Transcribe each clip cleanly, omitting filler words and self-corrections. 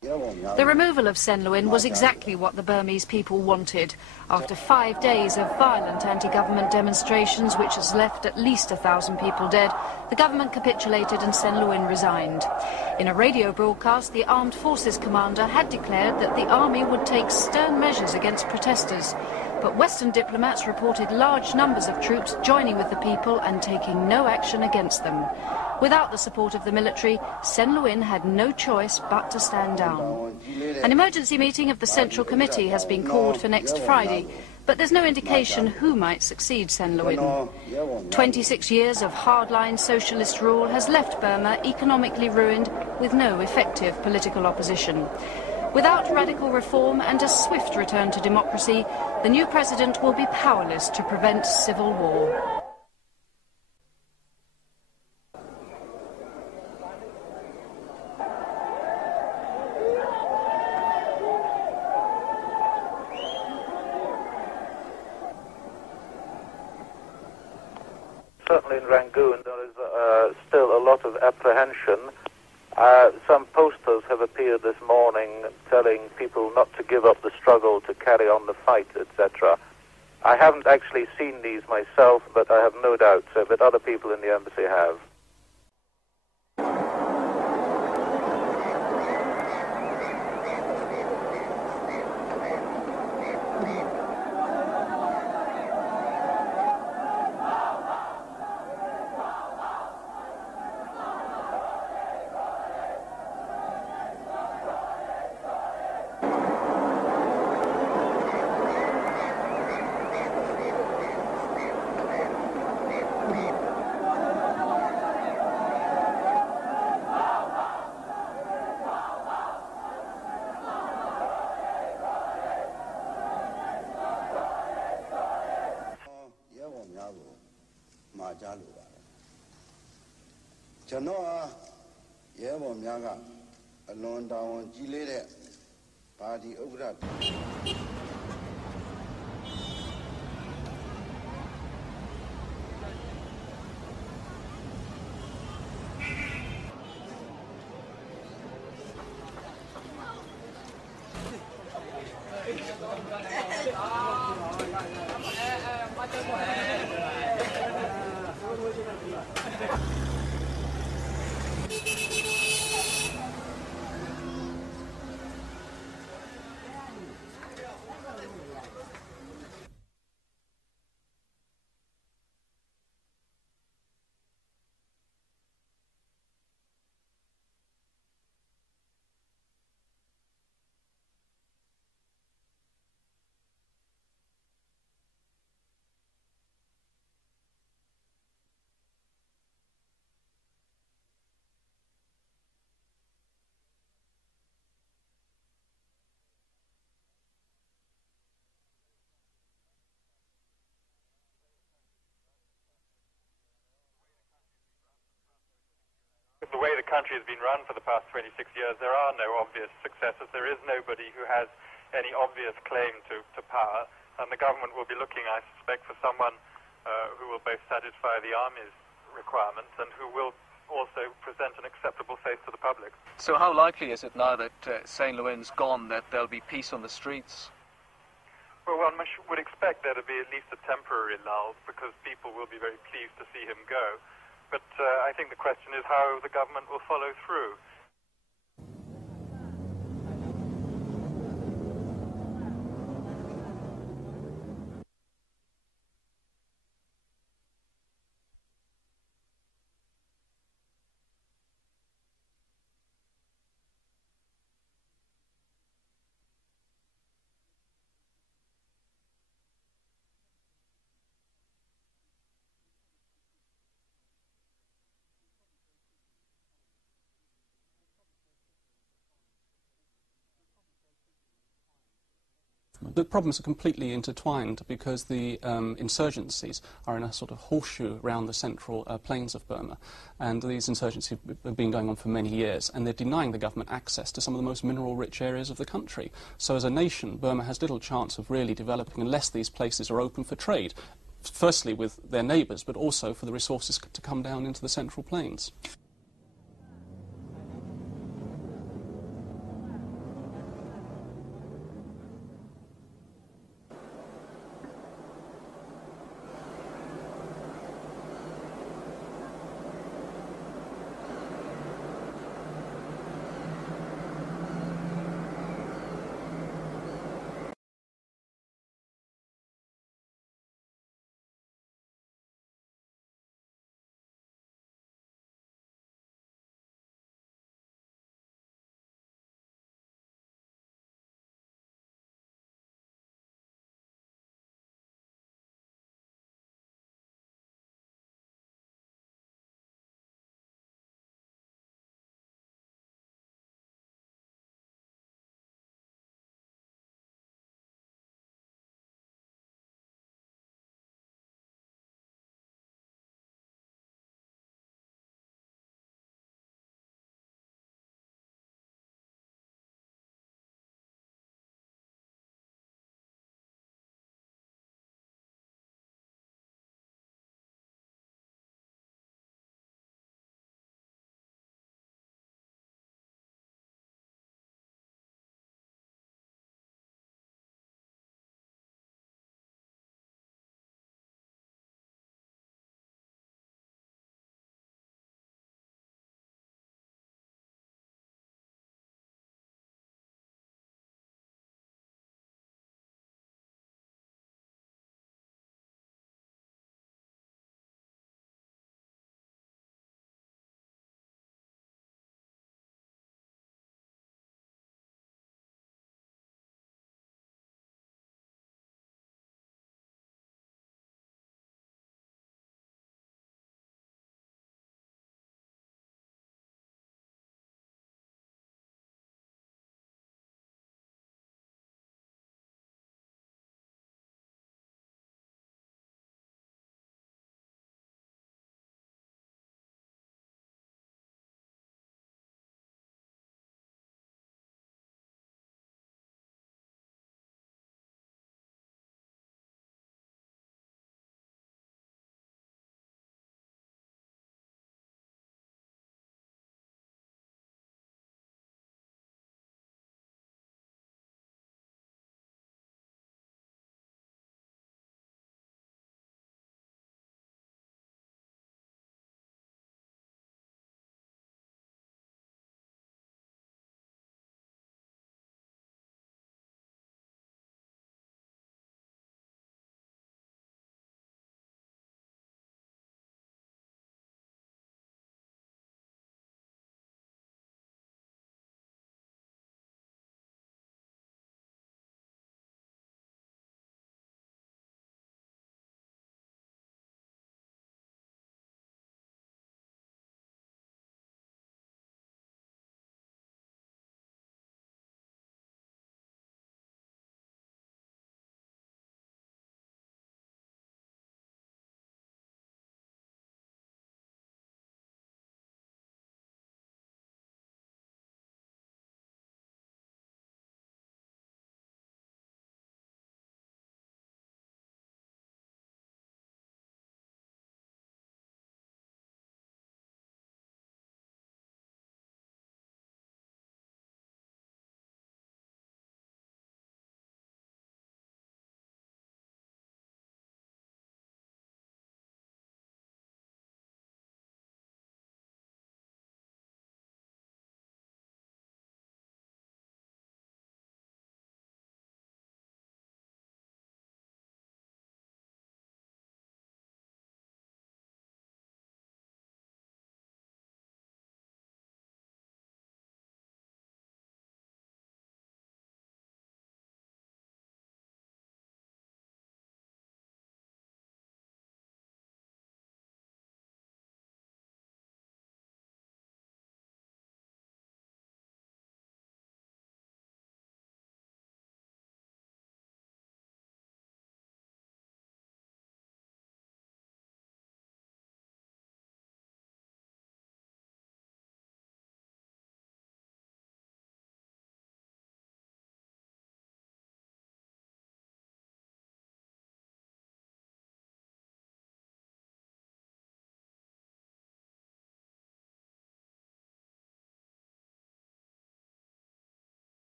The removal of Sen Lwin was exactly what the Burmese people wanted. After 5 days of violent anti-government demonstrations, which has left at least 1,000 people dead, the government capitulated and Sen Lwin resigned. In a radio broadcast, the Armed Forces commander had declared that the army would take stern measures against protesters. But Western diplomats reported large numbers of troops joining with the people and taking no action against them. Without the support of the military, Sen Lwin had no choice but to stand down. An emergency meeting of the Central Committee has been called for next Friday, but there's no indication who might succeed Sen Lwin. 26 years of hardline socialist rule has left Burma economically ruined with no effective political opposition. Without radical reform and a swift return to democracy, the new president will be powerless to prevent civil war. Certainly in Rangoon there is still a lot of apprehension. Some posters have appeared this morning telling people not to give up the struggle, to carry on the fight, etc. I haven't actually seen these myself, but I have no doubt that other people in the embassy have. The way the country has been run for the past 26 years, there are no obvious successors. There is nobody who has any obvious claim to power, and the government will be looking, I suspect, for someone who will both satisfy the army's requirements and who will also present an acceptable face to the public. So how likely is it now that Sen Lwin's gone that there'll be peace on the streets? Well, one would expect there to be at least a temporary lull, because people will be very pleased to see him go. But I think the question is how the government will follow through. The problems are completely intertwined because the insurgencies are in a sort of horseshoe around the central plains of Burma, and these insurgencies have been going on for many years, and they're denying the government access to some of the most mineral-rich areas of the country. So as a nation, Burma has little chance of really developing unless these places are open for trade, firstly with their neighbours, but also for the resources to come down into the central plains.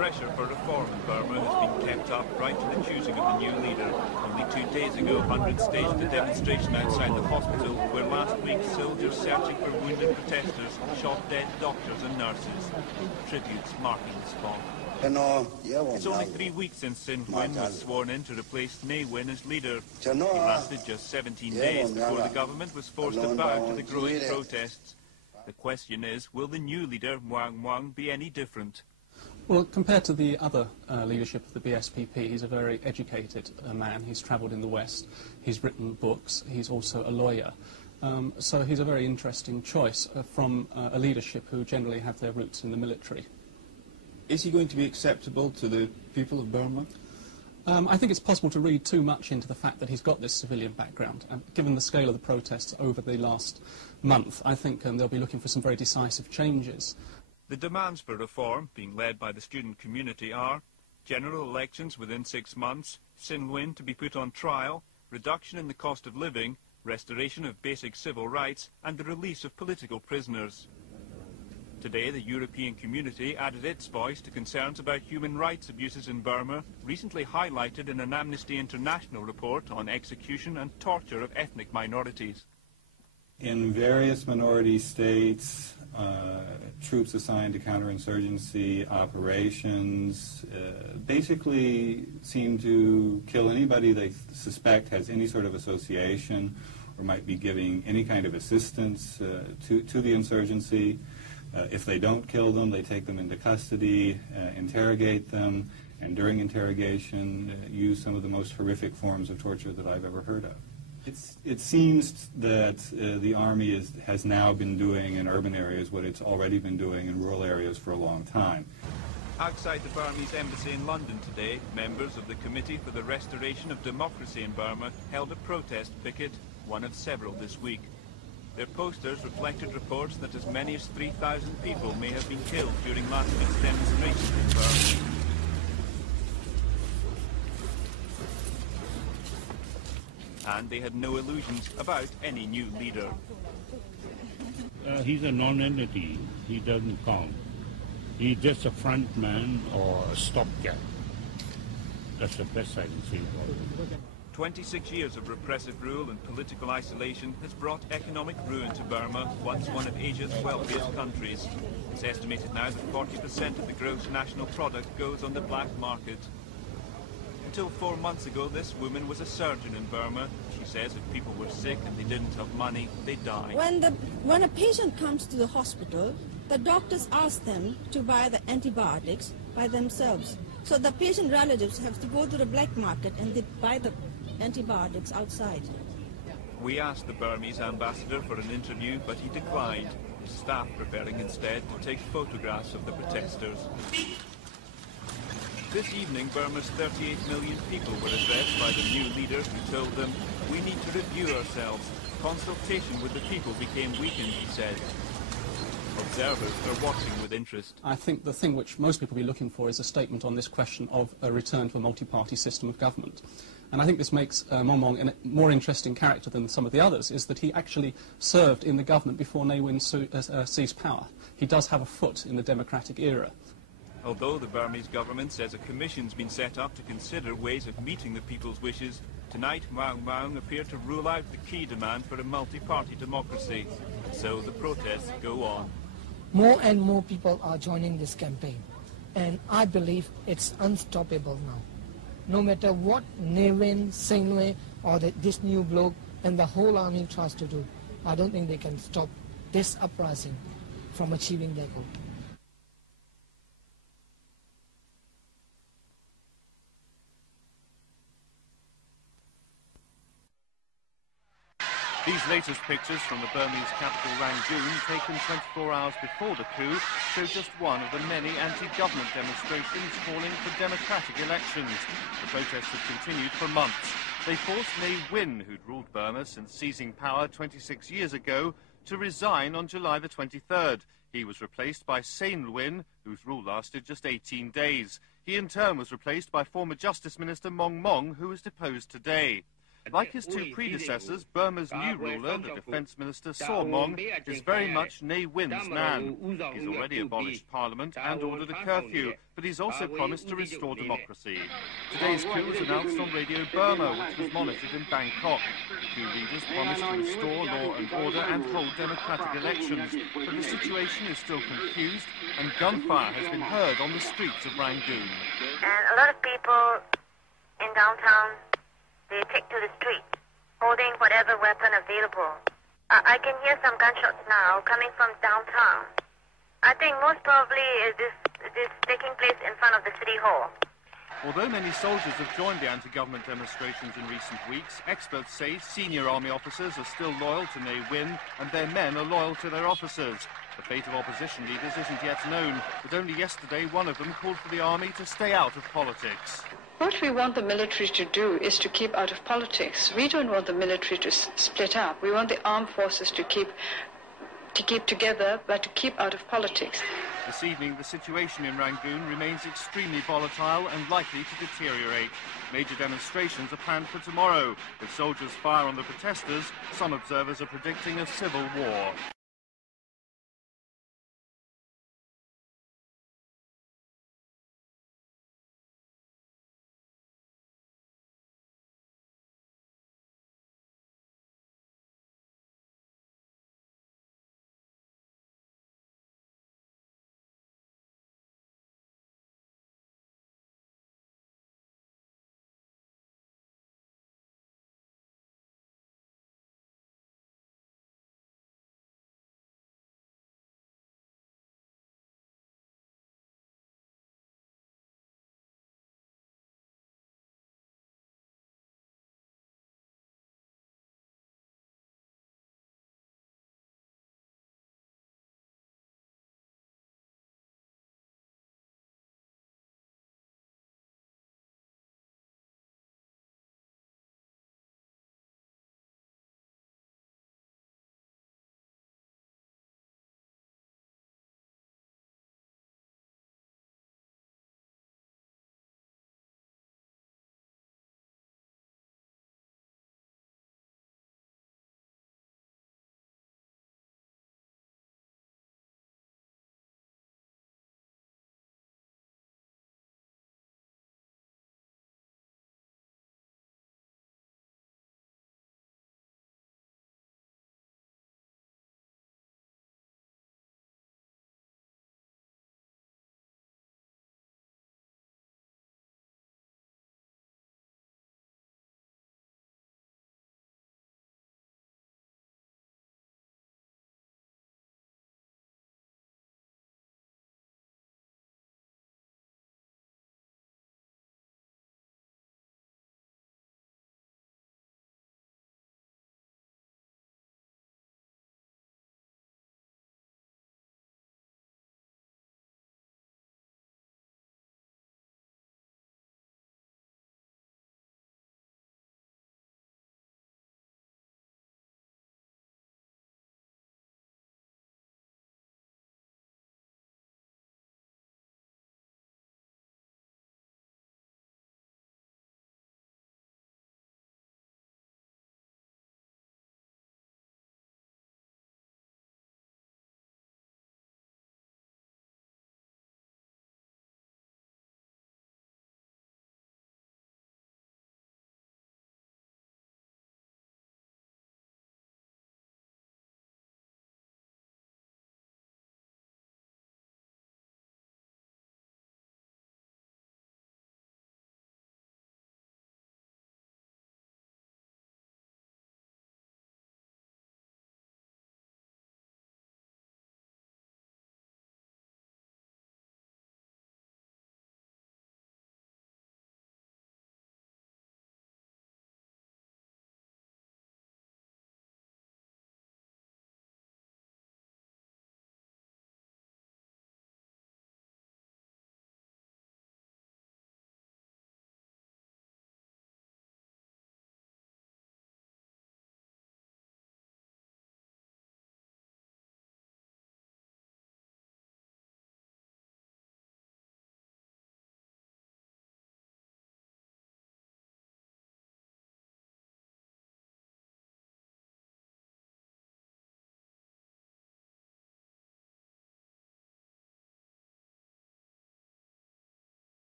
Pressure for reform in Burma has been kept up right to the choosing of the new leader. Only 2 days ago, hundreds staged a demonstration outside the hospital, where last week soldiers searching for wounded protesters shot dead doctors and nurses. Tributes marking the spot. It's only 3 weeks since Sin Win was sworn in to replace Ne Win as leader. He lasted just 17 days before the government was forced to bow to the growing protests. The question is, will the new leader, Muang Muang, be any different? Well, compared to the other leadership of the BSPP, he's a very educated man. He's travelled in the West, he's written books, he's also a lawyer. So he's a very interesting choice from a leadership who generally have their roots in the military. Is he going to be acceptable to the people of Burma? I think it's possible to read too much into the fact that he's got this civilian background. Given the scale of the protests over the last month, I think they'll be looking for some very decisive changes. The demands for reform, being led by the student community, are general elections within 6 months, Sin Win to be put on trial, reduction in the cost of living, restoration of basic civil rights, and the release of political prisoners. Today, the European community added its voice to concerns about human rights abuses in Burma, recently highlighted in an Amnesty International report on execution and torture of ethnic minorities. In various minority states, troops assigned to counterinsurgency operations basically seem to kill anybody they suspect has any sort of association or might be giving any kind of assistance to the insurgency. If they don't kill them, they take them into custody, interrogate them, and during interrogation use some of the most horrific forms of torture that I've ever heard of. It seems that the Army has now been doing in urban areas what it's already been doing in rural areas for a long time. Outside the Burmese embassy in London today, members of the Committee for the Restoration of Democracy in Burma held a protest picket, one of several this week. Their posters reflected reports that as many as 3,000 people may have been killed during last week's demonstrations in Burma. And they had no illusions about any new leader. He's a non-entity. He doesn't count. He's just a front man or a stopgap. That's the best I can say about him. 26 years of repressive rule and political isolation has brought economic ruin to Burma, once one of Asia's wealthiest countries. It's estimated now that 40% of the gross national product goes on the black market. Until 4 months ago, this woman was a surgeon in Burma. She says if people were sick and they didn't have money, they died. When a patient comes to the hospital, the doctors ask them to buy the antibiotics by themselves. So the patient relatives have to go to the black market and they buy the antibiotics outside. We asked the Burmese ambassador for an interview, but he declined, his staff preferring instead to take photographs of the protesters. This evening, Burma's 38 million people were addressed by the new leader who told them, "We need to review ourselves. Consultation with the people became weakened," he said. Observers are watching with interest. I think the thing which most people will be looking for is a statement on this question of a return to a multi-party system of government. And I think this makes Mong Mong a more interesting character than some of the others, is that he actually served in the government before Ne Win seized power. He does have a foot in the democratic era. Although the Burmese government says a commission's been set up to consider ways of meeting the people's wishes, tonight Muang Muang appeared to rule out the key demand for a multi-party democracy. So the protests go on. More and more people are joining this campaign, and I believe it's unstoppable now. No matter what Ne Win, Sin Win, or this new bloke and the whole army tries to do, I don't think they can stop this uprising from achieving their goal. These latest pictures from the Burmese capital Rangoon, taken 24 hours before the coup, show just one of the many anti-government demonstrations calling for democratic elections. The protests have continued for months. They forced Ne Win, who'd ruled Burma since seizing power 26 years ago, to resign on July the 23rd. He was replaced by Sin Win, whose rule lasted just 18 days. He in turn was replaced by former Justice Minister Mong Mong, who was deposed today. Like his two predecessors, Burma's new ruler, the Defence Minister Saw Mong, is very much Ne Win's man. He's already abolished Parliament and ordered a curfew, but he's also promised to restore democracy. Today's coup was announced on Radio Burma, which was monitored in Bangkok. The coup leaders promised to restore law and order and hold democratic elections, but the situation is still confused and gunfire has been heard on the streets of Rangoon. And a lot of people in downtown, they take to the street, holding whatever weapon available. I can hear some gunshots now coming from downtown. I think most probably this taking place in front of the City Hall. Although many soldiers have joined the anti-government demonstrations in recent weeks, experts say senior army officers are still loyal to Ne Win and their men are loyal to their officers. The fate of opposition leaders isn't yet known, but only yesterday one of them called for the army to stay out of politics. What we want the military to do is to keep out of politics. We don't want the military to split up. We want the armed forces to keep together, but to keep out of politics. This evening, the situation in Rangoon remains extremely volatile and likely to deteriorate. Major demonstrations are planned for tomorrow. If soldiers fire on the protesters, some observers are predicting a civil war.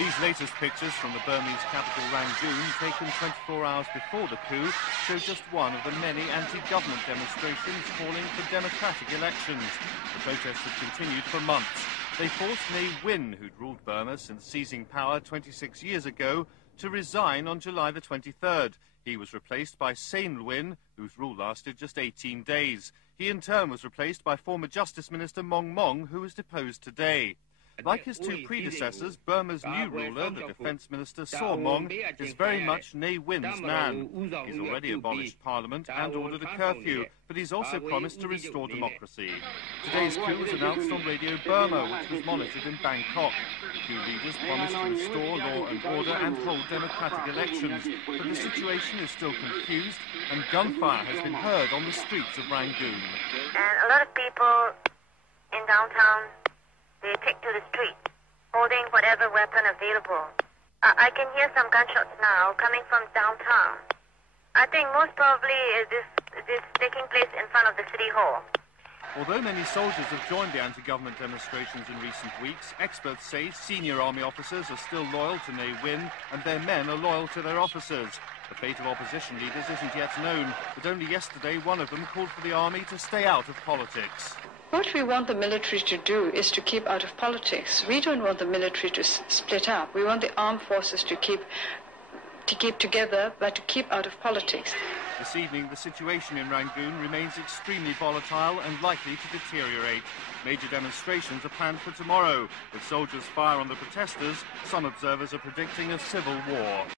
These latest pictures from the Burmese capital Rangoon, taken 24 hours before the coup, show just one of the many anti-government demonstrations calling for democratic elections. The protests have continued for months. They forced Ne Win, who'd ruled Burma since seizing power 26 years ago, to resign on July the 23rd. He was replaced by Sein Lwin, whose rule lasted just 18 days. He in turn was replaced by former Justice Minister Mong Mong, who was deposed today. Like his two predecessors, Burma's new ruler, the Defence Minister Saw Mong, is very much Ne Win's man. He's already abolished Parliament and ordered a curfew, but he's also promised to restore democracy. Today's coup was announced on Radio Burma, which was monitored in Bangkok. The coup leaders promised to restore law and order and hold democratic elections, but the situation is still confused, and gunfire has been heard on the streets of Rangoon. And a lot of people in downtown, they take to the street, holding whatever weapon available. I can hear some gunshots now coming from downtown. I think most probably this is taking place in front of the City Hall. Although many soldiers have joined the anti-government demonstrations in recent weeks, experts say senior army officers are still loyal to Ne Win and their men are loyal to their officers. The fate of opposition leaders isn't yet known, but only yesterday one of them called for the army to stay out of politics. What we want the military to do is to keep out of politics. We don't want the military to split up. We want the armed forces to keep together, but to keep out of politics. This evening, the situation in Rangoon remains extremely volatile and likely to deteriorate. Major demonstrations are planned for tomorrow. With soldiers fire on the protesters, some observers are predicting a civil war.